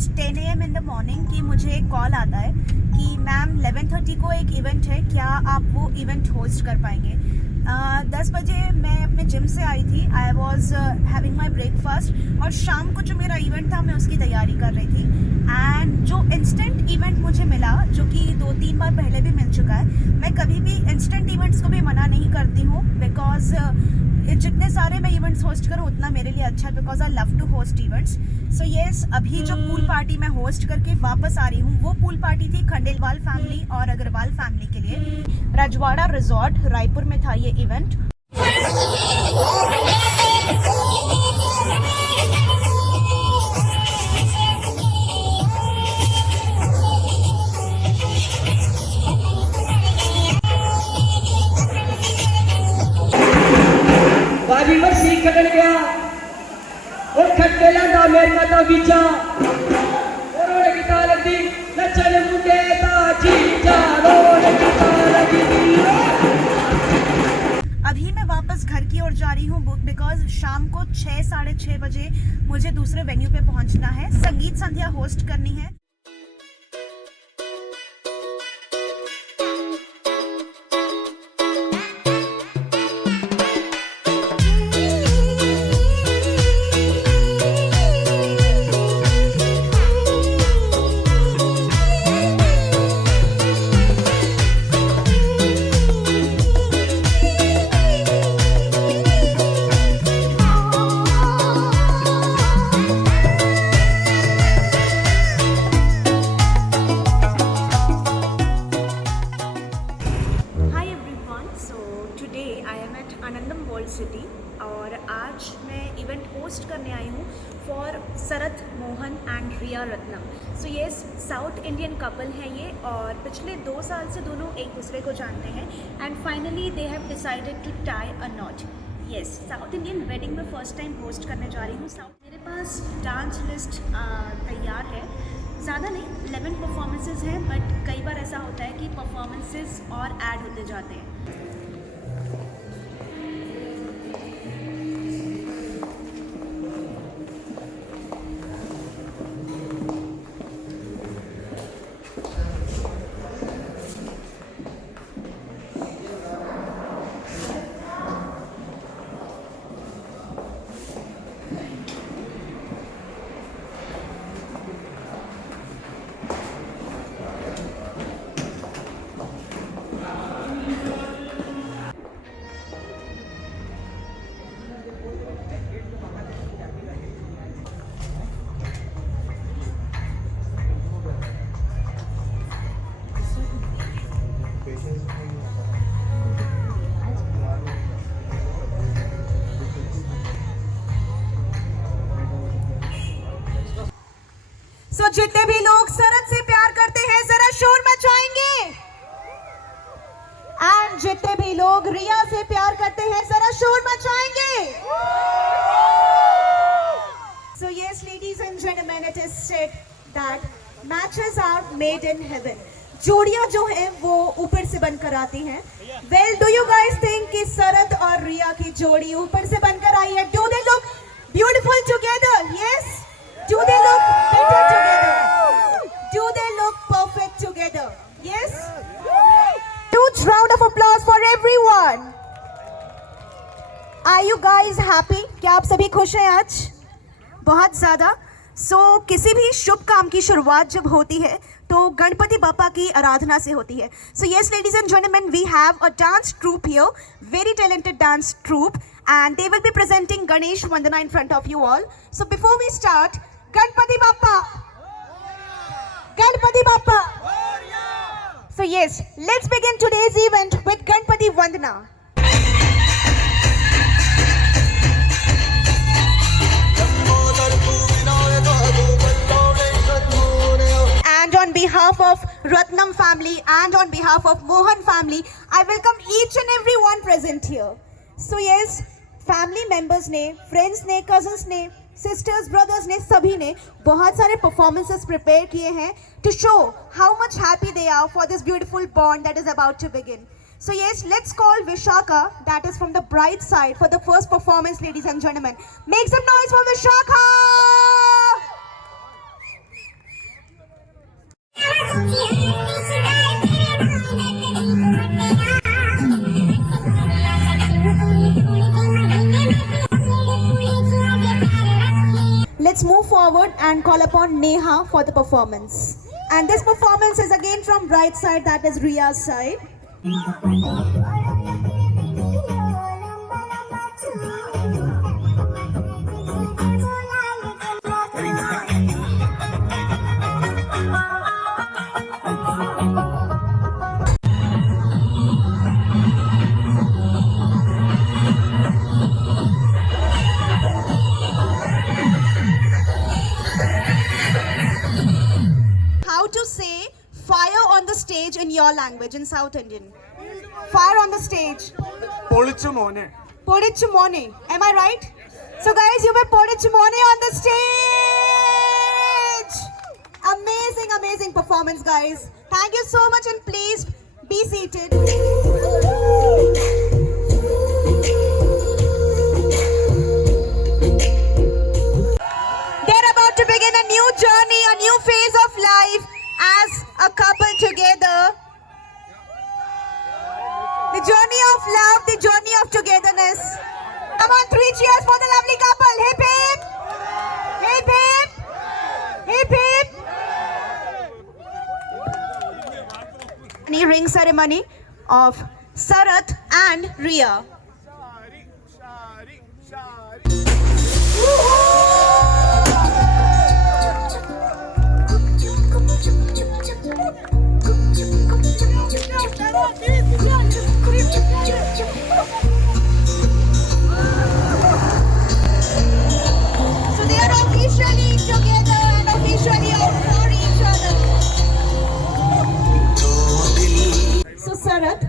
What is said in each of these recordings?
Almost 10 AM in the morning कि मुझे एक कॉल आता है कि मैम 11:30 को एक इवेंट है, क्या आप वो इवेंट होस्ट कर पाएंगे। 10 बजे मैं अपने जिम से आई थी। I was having my breakfast और शाम को जो मेरा इवेंट था मैं उसकी तैयारी कर रही थी। एंड जो इंस्टेंट इवेंट मुझे मिला, जो कि 2-3 बार पहले भी मिल चुका है, मैं कभी भी इंस्टेंट इवेंट्स को भी मना नहीं करती हूँ, बिकॉज जितने सारे मैं इवेंट्स होस्ट करूँ उतना मेरे लिए अच्छा, because I love to host events. So yes, अभी जो पूल पार्टी मैं होस्ट करके वापस आ रही हूँ, वो पूल पार्टी थी खंडेलवाल फैमिली और अग्रवाल फैमिली के लिए। रजवाड़ा रिजॉर्ट रायपुर में था ये इवेंट। बाजी मर्सी कटन गया और खट्टेला दा मेरे माता बिचा और ओने की ताल दी नचन मुंडे दा जीजा रोने की ताल दी। अभी मैं वापस घर की ओर जा रही हूँ, बिकॉज शाम को 6-6:30 बजे मुझे दूसरे वेन्यू पे पहुंचना है, संगीत संध्या होस्ट करनी है। सिटी और आज मैं इवेंट होस्ट करने आई हूँ फॉर शरद मोहन एंड रिया रत्नम। सो ये साउथ इंडियन कपल है ये, और पिछले 2 साल से दोनों एक दूसरे को जानते हैं and finally they have decided to tie a knot. Yes, south Indian wedding में फर्स्ट टाइम होस्ट करने जा रही हूँ। मेरे पास डांस लिस्ट तैयार है, ज़्यादा नहीं, 11 परफॉर्मेंसेज हैं, बट कई बार ऐसा होता है कि परफॉर्मेंसेज और ऐड होते जाते हैं। So, जितने भी लोग शरद से प्यार करते हैं जरा शोर मचाएंगे, एंड जितने भी लोग रिया से प्यार करते हैं जरा शोर मचाएंगे। So yes, ladies and gentlemen, it is said that matches are made in heaven. जोड़ियां जो हैं वो ऊपर से बनकर आती हैं। Well, do you guys think कि शरद और रिया की जोड़ी ऊपर से बनकर आई है? Do they look beautiful together? Yes. Do they look better together? Do they look perfect together? Yes? Huge round of applause for everyone. Are you guys happy? क्या आप सभी खुश हैं आज? बहुत ज़्यादा। किसी भी शुभ काम की शुरुआत जब होती है तो गणपति बापा की आराधना से होती है। So yes, ladies and gentlemen, we have a dance troupe here, very talented dance troupe, and they will be presenting Ganesh Vandana in front of you all. So before we start, Ganpati Bappa! Ganpati Bappa! So yes, let's begin today's event with Ganpati Vandana. And on behalf of Ratnam family and on behalf of Mohan family, I welcome each and every one present here. So yes, family members ने, friends ने, cousins ने, sisters, brothers ने, सभी ने बहुत सारे performances prepare किए हैं to show how much happy they are for this beautiful bond that is about to begin. So yes, let's call Vishaka, that is from the bride side, for the first performance, ladies and gentlemen. Make some noise for Vishaka! let's move forward and call upon Neha for the performance. And this performance is again from right side, that is Ria's side. How to say fire on the stage in your language, in South Indian? Fire on the stage. പൊളിച്ചു മോനെ. Podichu Mone. Am I right? So guys, you were Podichu Mone on the stage. Amazing, amazing performance, guys. Thank you so much, and please be seated. They're about to begin a new journey, a new phase of life as a couple together. The journey of love, the journey of togetherness. Come on, 3 cheers for the lovely couple. Hip hip! Hip hip! Hip hip! Ring ceremony of Sarat and Ria. So they are officially together and officially out for each other. So Sarat,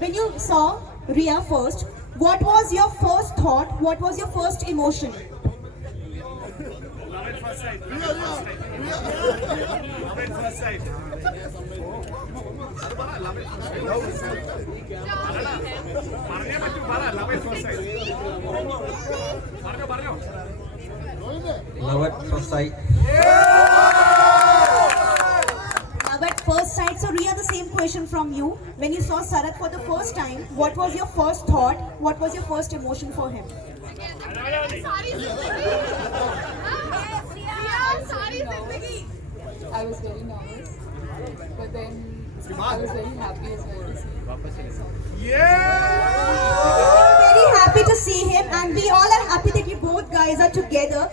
when you saw Ria first, what was your first thought? What was your first emotion? Love at first sight. Love at first sight. So Ria, the same question from you. When you saw Sarat for the first time, what was your first thought? What was your first emotion for him? I was very nervous, but then I was very happy as well to see him. Very happy to see him, and we all are happy that you both guys are together.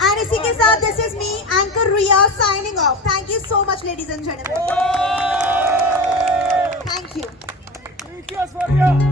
And इसी के साथ this is me, Anchor Ria, signing off. Thank you so much, ladies and gentlemen. Thank you. Cheers for you.